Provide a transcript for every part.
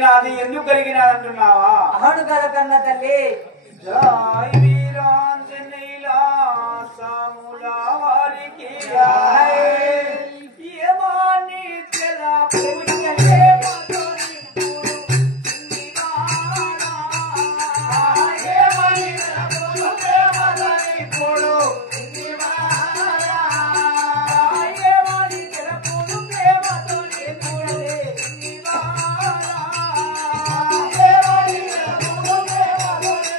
నాది ఎందుకు కలిగినాదంటున్నావా? అవును కదా కన్న తల్లి. జై వీరాంజనేయులా సాముల వారికి ఏమాని తెలా పూజలే మతోని ఏమాని తెలా పూజలే మతోని పోడు నివారా ఏమాని తెలా పూజలే మతోని పోడే నివారా ఏమాని తెలా పూజలే మతోని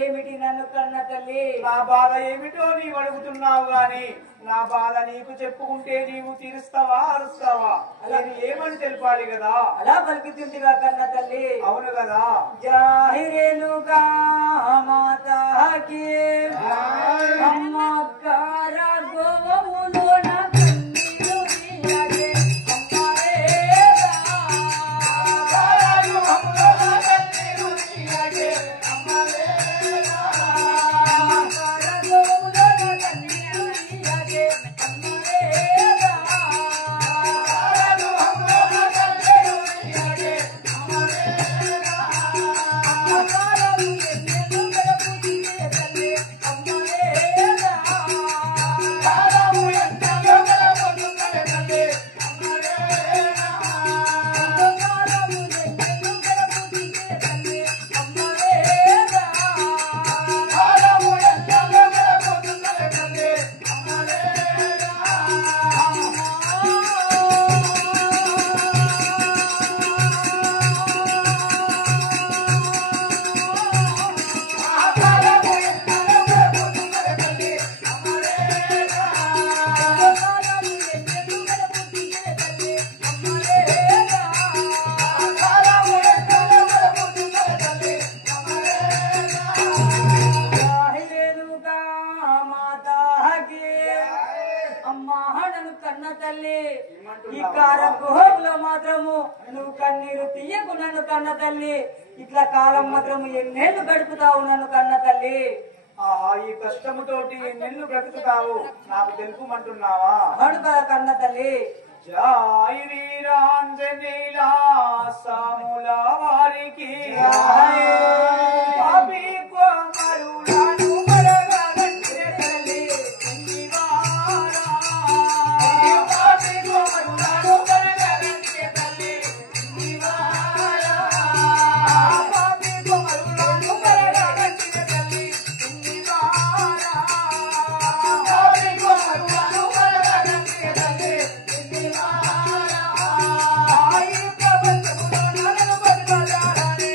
ఏమిటి నన్ను కన్న తల్లి? నా బాధ ఏమిటో నీవు అడుగుతున్నావు గాని నా బాధ నీకు చెప్పుకుంటే నీవు తీరుస్తావా అరుస్తావా? అది ఏమని తెలిపాలి కదా. అలా పలుకుతుందిగా కన్న తల్లి. అవును కదా. జాహిరేలుగా మాతాకి అమ్మకార గోవములోన కన్నీరు తీయగే అమ్మవేగా కన్నీరు తీయగే అమ్మవేగా అమ్మకార గోవములోన కన్నీరు తీయగే అమ్మవేగా కన్నీరు తీయగే అమ్మవేగా అమ్మకారము ఎన్నెన్నో గడపుదిగే తల్లి అమ్మవేగా కారము ఎన్నెన్నో గడపుదిగే తల్లి అమ్మవేగా కారము ఎన్నెన్నో గడపుదిగే తల్లి అమ్మవేగా కారము ఎన్నెన్నో గడపుదిగే తల్లి కన్న తల్లి ఈ కారం గుహంలో మాత్రము నువ్వు కన్నీరు తీయకు నన్ను కన్న తల్లి. ఇట్లా కాలం మాత్రము ఎన్నేళ్లు గడుపుతావు నన్ను కన్న తల్లి. ఈ కష్టముతోటి ఎన్నెల్లు బ్రతుకుతావు నాకు తెలుపుమంటున్నావా? అవును కదా కన్న తల్లి. జై వీరాంజనేయులా సాముల వారికి పాపి కోమరులను మరగగంటే తల్లి నివారా పాపి కోమరులను మరగగంటే తల్లి నివారా పాపి కోమరులను మరగగంటే తల్లి నివారా పాపి కోమరులను మరగగంటే తల్లి నివారా ఆయి ప్రపంచములో నన్ను బతకజాలని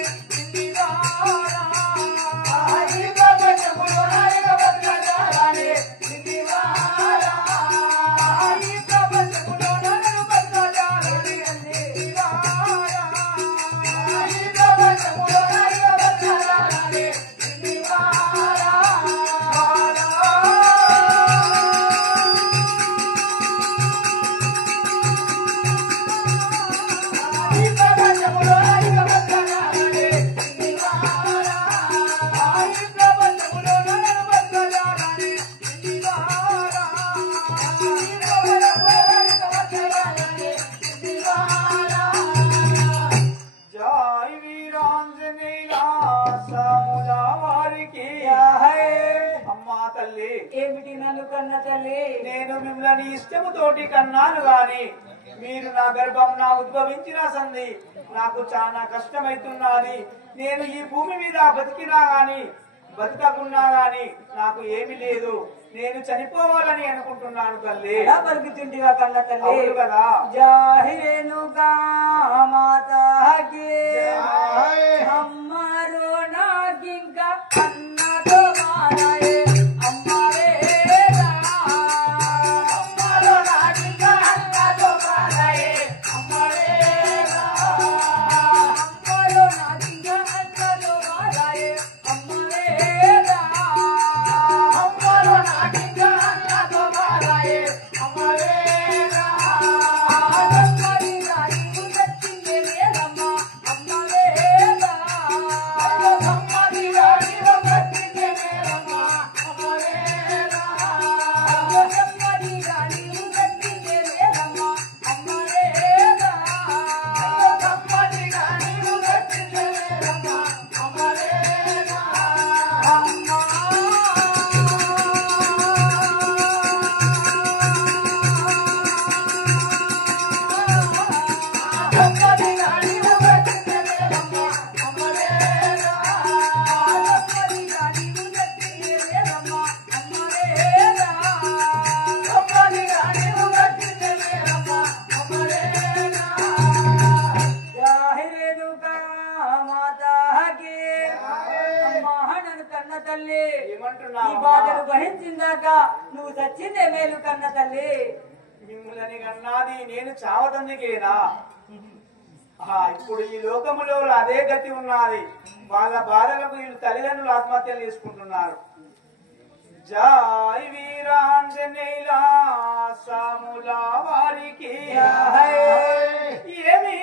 నివారా ఆయి ప్రపంచములో నన్ను బతకజాలని నివారా ఆయి ప్రపంచములో నన్ను బతకజాలని నివారా ఆయి ప్రపంచములో నన్ను బతకజాలని నివారా జై వీరాంజనేయులా సాముల వారికి అమ్మా తల్లి. ఏమిటి నన్ను కన్న తల్లి? నేను మిమ్మల్ని ఇష్టముతోటి కన్నాను గాని మీరు నా గర్భం నా ఉద్భవించిన సంధి నాకు చాలా కష్టమైతున్నది. నేను ఈ భూమి మీద బతికినా గాని బతకకున్నా గాని నాకు ఏమీ లేదు. నేను చనిపోవాలని అనుకుంటున్నాను తల్లి. ఎలా పలుకుతుంటివా కన్న తల్లి? అవును కదా. జాహిరేనుగా మాతాకి అమ్మారో నాకింకా అన్నతో మారాయే అమ్మావేరా అమ్మారో నాకింకా అన్నతో మారాయే అమ్మావేరా అమ్మారో నాకింకా అన్నతో మారాయే అమ్మావేరా అమ్మారో నాకింకా అన్నతో మారాయే అమ్మావేరా అమ్మడి రాణి ఉదట్టిందే మేరమ్మ అమ్మవేరా అమ్మడి రాణి ఉదట్టిందే మేరమ్మ అమ్మవేరా అమ్మడి రాణి ఉదట్టిందే మేరమ్మ అమ్మవేరా అమ్మడి రాణి ఉదట్టిందే మేరమ్మ అమ్మవేరా కన్న తల్లి ఈ ఏమంటున్నావు? బాధలు భరించిందాక నువ్వు చచ్చిందే మేలు కన్న తల్లి. మిమ్మల్ని కన్నాది నేను చావతందుకేనా? ఇప్పుడు ఈ లోకములో అదే గతి ఉన్నది. వాళ్ళ బాధలకు వీళ్ళు తల్లిదండ్రులు ఆత్మహత్యలు చేసుకుంటున్నారు. జై వీరాంజనేయుల సాముల వారికి ఏమి